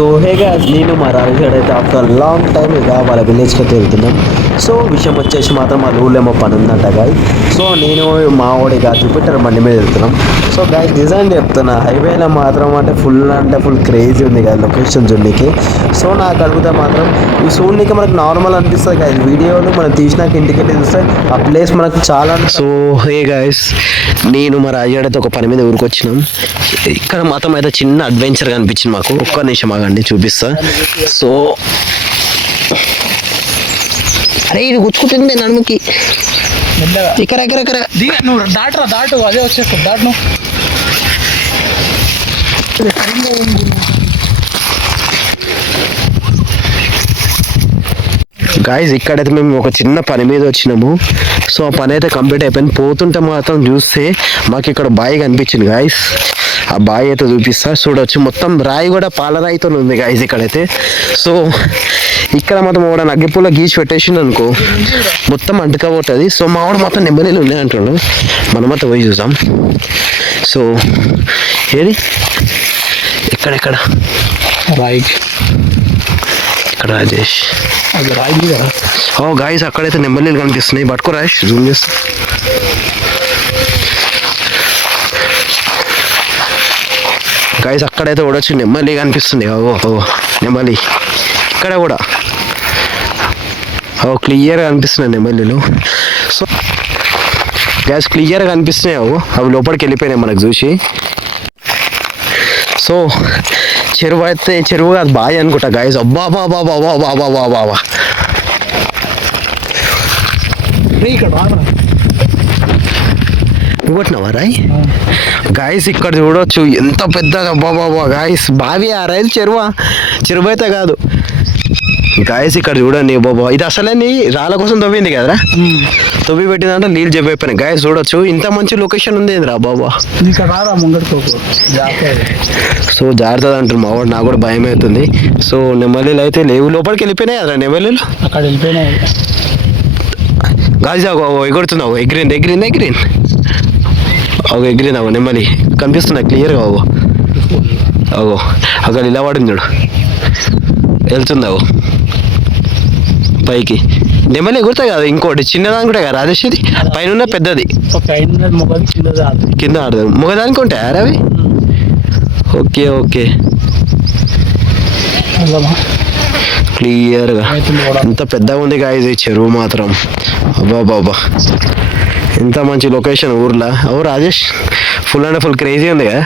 So హేగా నేను మా రాజుగాడు అయితే ఆఫ్టర్ లాంగ్ టైం ఇక వాళ్ళ విలేజ్కి అయితే వెళ్తున్నాం. సో విషయం వచ్చేసి మాత్రం మా ఊళ్ళో ఏమో పని ఉందంట గాయ్. సో నేను మా వాడిగా జూపిటర్ బండి మీద వెళ్తున్నాం. సో గాయ్ డిజైన్ చెప్తున్నా, హైవేలో మాత్రం అంటే ఫుల్ క్రేజీ ఉంది కదా లొకేషన్ చూడడానికి. సో నాకు అడిగితే మాత్రం ఈ చూడడానికి మనకు నార్మల్ అనిపిస్తుంది గాయ్, వీడియోలు మనం తీసినాక ఇంటికి వెళ్ళి చూస్తే ఆ ప్లేస్ మనకు చాలా. సో హే గాయస్, నేను మా రాజుగాడితో ఒక పని మీద ఊరికొచ్చినాం. ఇక్కడ మాత్రం అయితే చిన్న అడ్వెంచర్ కనిపించింది మాకు. ఒక్క నిమిషం ఆగండి చూపిస్తా. సో అరే ఇది గుచ్చుకుంటుంది నడుముకి. ఇక్కడ నువ్వు దాటు అదే వచ్చేస్తుంది దాటు నువ్వు. గాయస్ ఇక్కడైతే మేము ఒక చిన్న పని మీద వచ్చినాము. సో ఆ పని అయితే కంప్లీట్ అయిపోయింది. పోతుంటే మాత్రం చూస్తే మాకు ఇక్కడ బావి కనిపించింది గాయస్. ఆ బావి అయితే చూపిస్తా చూడవచ్చు. మొత్తం రాయి కూడా పాలరాయితో ఉంది గాయస్ ఇక్కడైతే. సో ఇక్కడ మాత్రం వాడు అగ్గిపూల గీసి పెట్టేసింది అనుకో మొత్తం అంటుకపోతుంది. సో మా వాడు మొత్తం నెమ్మదిలు ఉన్నాయి అంటున్నాడు. మనమంతా పోయి చూసాం. సో ఏది ఎక్కడెక్కడ రాయి ఇక్కడ రాజేష్ అది రాయి కదా. ఓ గాయస్ అక్కడైతే నెమ్మదిలు కనిపిస్తున్నాయి. పట్టుకో రాజేష్, జూమ్ చేస్తా. గాయస్ అక్కడైతే కూడా వచ్చి నెమ్మలి కనిపిస్తుంది. ఓ నెమ్మలి ఇక్కడ కూడా క్లియర్గా కనిపిస్తున్నాయి నెమ్మలిలు. సో గ్యాస్ క్లియర్గా కనిపిస్తున్నాయి. అవి లోపలికి వెళ్ళిపోయినాయి మనకు చూసి. సో చెరువు అయితే చెరువు అది బాగా అనుకుంటా గాయస్. అబ్బా బాబా బాబా బాబా బాబా బాబా కొట్టినావా రాయ్ గాయస్. ఇక్కడ చూడవచ్చు ఎంత పెద్దగా బాబా గాయస్. బావి ఆ రైలు చెరువు అయితే కాదు గాయస్. ఇక్కడ చూడండి బాబా, ఇది అసలే రాళ్ళ కోసం తవ్వింది కదరా. తవ్వి పెట్టిందంటే నీళ్ళు చెప్పైపోయినాయి గాయస్. చూడొచ్చు ఇంత మంచి లొకేషన్ ఉంది రా బాబా. సో జాగ్రత్త అంటారు మా వాడు, నాకు కూడా భయం అవుతుంది. సో నెమ్మలీలు అయితే లేవు, లోపలికి వెళ్ళిపోయినాయి కదరా నెమ్మలీలు. అక్కడ వెళ్ళిపోయినాయి గాయస్. ఎగురుతున్నావు, ఎగిరింది అగో నెమ్మలి కనిపిస్తున్నాయి క్లియర్గా. అగో అక్కడ ఇలా పడింది చూడు, వెళ్తుందావు పైకి. నెమ్మలి ఎగురుతాయి కదా. ఇంకోటి చిన్నదాని కూడా కదా రాజేష్, ఇది పైన పెద్దది కింద ఆడదు. మొగదానికి ఉంటాయి అరే అవి. ఓకే క్లియర్గా ఎంత పెద్దగా ఉంది గాయస్ ఈ చెరువు మాత్రం. అబ్బాబాబా ఎంత మంచి లొకేషన్ ఊర్లో. రాజేష్ ఫుల్ క్రేజీ ఉంది కదా.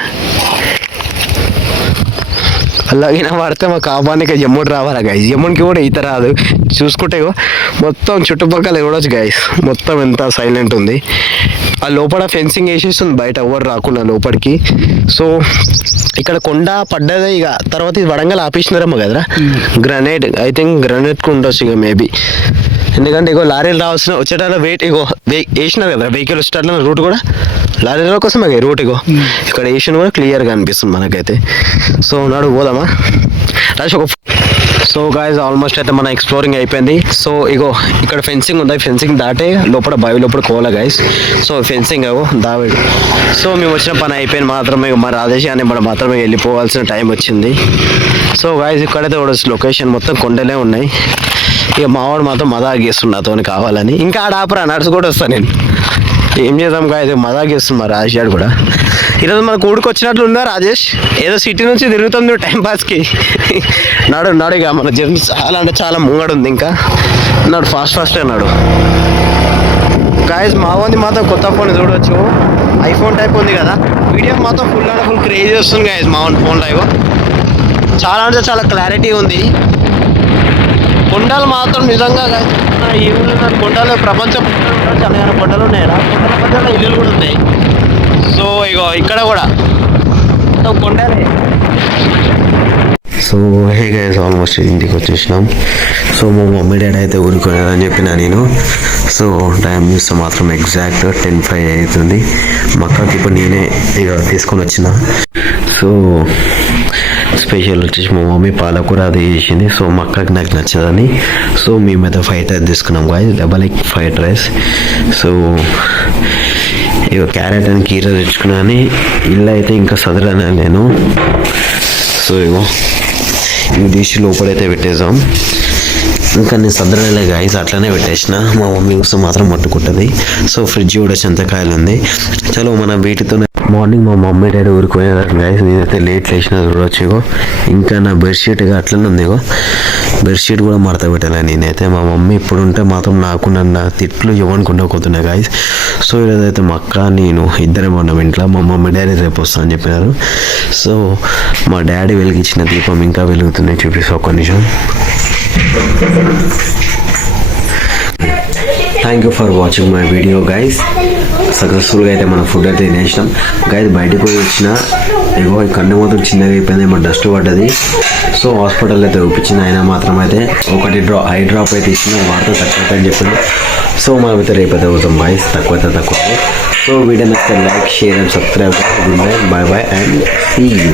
అలాగే పడితే మా కాపానికి జమ్ముడు రావాలా గాయస్. జమ్ముడికి కూడా ఈత రాదు. చూసుకుంటే మొత్తం చుట్టుపక్కల చూడవచ్చు గాయస్. మొత్తం ఎంత సైలెంట్ ఉంది. ఆ లోపల ఫెన్సింగ్ వేసేస్తుంది బయట ఎవరు రాకుండా లోపలికి. సో ఇక్కడ కొండ పడ్డది. ఇక తర్వాత ఇది వడంగల్ ఆపేసినారేమో కదరా. గ్రనేడ్ ఐ థింక్ గ్రనేడ్కి ఉండొచ్చు ఇక మేబీ. ఎందుకంటే లారీలు వచ్చేటప్పుడు వెయిట్ వేసినారు కదా వెహికల్ వచ్చేటట్లు రూట్ కూడా లారీల కోసమే రూట్. ఇక్కడ వేసిన కూడా క్లియర్గా అనిపిస్తుంది మనకైతే. సో నాడు పోదామా రాజేష్ ఒక. సో గాయస్ ఆల్మోస్ట్ అయితే మన ఎక్స్ప్లోరింగ్ అయిపోయింది. సో ఇక్కడ ఫెన్సింగ్ ఉంది. ఫెన్సింగ్ దాటే లోపల బావి లోపల కోల గాయస్. సో ఫెన్సింగ్ దావేడు. సో మేము వచ్చిన పని అయిపోయింది మాత్రమే. మా రాజేష్ అని మనం మాత్రమే వెళ్ళిపోవాల్సిన టైం వచ్చింది. సో గాయస్ ఇక్కడైతే లొకేషన్ మొత్తం కొండలే ఉన్నాయి. ఇక మావాడు మాత్రం మజాక్ చేస్తుండు నాతో కావాలని. ఇంకా ఆడ ఆపరా నడుచు కూడా వస్తాను నేను. ఏం చేద్దాం గాయస్, మజాక్ చేస్తుంది మా రాజేష్ గారు కూడా. ఈరోజు మనకు ఊడికి వచ్చినట్లు ఉందా రాజేష్? ఏదో సిటీ నుంచి తిరుగుతుంది టైం పాస్కి. నాడు ఇక మన జర్నీ చాలా అంటే చాలా ముంగడు ఉంది. ఇంకా నాడు ఫాస్ట్ అన్నాడు గాయస్. మా ఉంది మాత్రం కొత్త ఫోన్ చూడవచ్చు, ఐఫోన్ టైప్ ఉంది కదా. వీడియో మాత్రం ఫుల్ క్రేజీ వస్తుంది గాయస్. మా ఫోన్లో చాలా అంటే చాలా క్లారిటీ ఉంది. కొండలు మాత్రం నిజంగా ఈ ఊళ్ళో కొండలు ప్రపంచం చాలా కొండలు ఉన్నాయి. కొండల మధ్యలో ఇల్లులు కూడా ఉన్నాయి. సో ఇక్కడ కూడా మొత్తం కొండలే. సో హే గైస్ ఆల్మోస్ట్ ఇంటికి వచ్చేసినాం. సో మా మమ్మీ డాడీ అయితే ఊరుకునేదని చెప్పిన నేను. సో టైం చూస్తే మాత్రం ఎగ్జాక్ట్ 10:05 అవుతుంది. మా అక్కకి ఇప్పుడు నేనే తీసుకొని వచ్చిన. సో స్పెషల్ వచ్చేసి మా మమ్మీ పాలకూర అది చేసింది. సో మా అక్కకి నాకు నచ్చదని సో మేమైతే ఫ్రైడ్ రైస్ తీసుకున్నాం guys, double egg fried rice. So carrot అని కీర తెచ్చుకున్నాను. ఇల్లు అయితే ఇంకా సదరనా నేను. సో ఈ డిష్ లోపలైతే పెట్టేసాం. ఇంకా నేను సదరలే గాయస్, అట్లనే పెట్టేసిన. మా మమ్మీ కోసం మాత్రం మట్టుకుంటుంది. సో ఫ్రిడ్జ్ కూడా చింతకాయలు ఉంది. చలో మనం వీటితో మార్నింగ్ మా మమ్మీ డాడీ ఊరికి పోయినారు గాయస్. నేనైతే లేట్ లేచిన చూడవచ్చు. ఇంకా నా బెడ్షీట్గా అట్లనే ఉంది. బెడ్షీట్ కూడా మడత పెట్టాలి నేనైతే. మా మమ్మీ ఇప్పుడు ఉంటే మాత్రం నాకు నన్ను తిట్లు ఇవ్వనుకుంటూ పోతున్నాయి గాయస్. సో ఈరోజైతే మా అక్క నేను ఇద్దరం ఉన్నాం ఇంట్లో. మా మమ్మీ డాడీ రేపు వస్తా అని చెప్పినారు. సో మా డాడీ వెలిగించిన దీపం ఇంకా వెలుగుతున్నాయి, చూపిస్తా ఒక్క నిమిషం. Thank you for watching my video guys. సక్సెస్ఫుల్గా అయితే మన ఫుడ్ అయితే తినేసినాం గైస్. బయటకు పోయి వచ్చిన ఇగో ఈ కన్ను మాత్రం చిన్నగా అయిపోయింది, మన డస్ట్ పడ్డది. సో హాస్పిటల్ అయితే చూపించింది. అయినా మాత్రం అయితే ఒకటి ఐ డ్రాప్ అయితే ఇచ్చిన, వాడితే తక్కువ అని చెప్పింది. సో మనమైతే రేపైతే అవుతాం గైస్, తక్కువ. సో వీడియో నచ్చితే like, share and subscribe. Good night, bye bye and see you.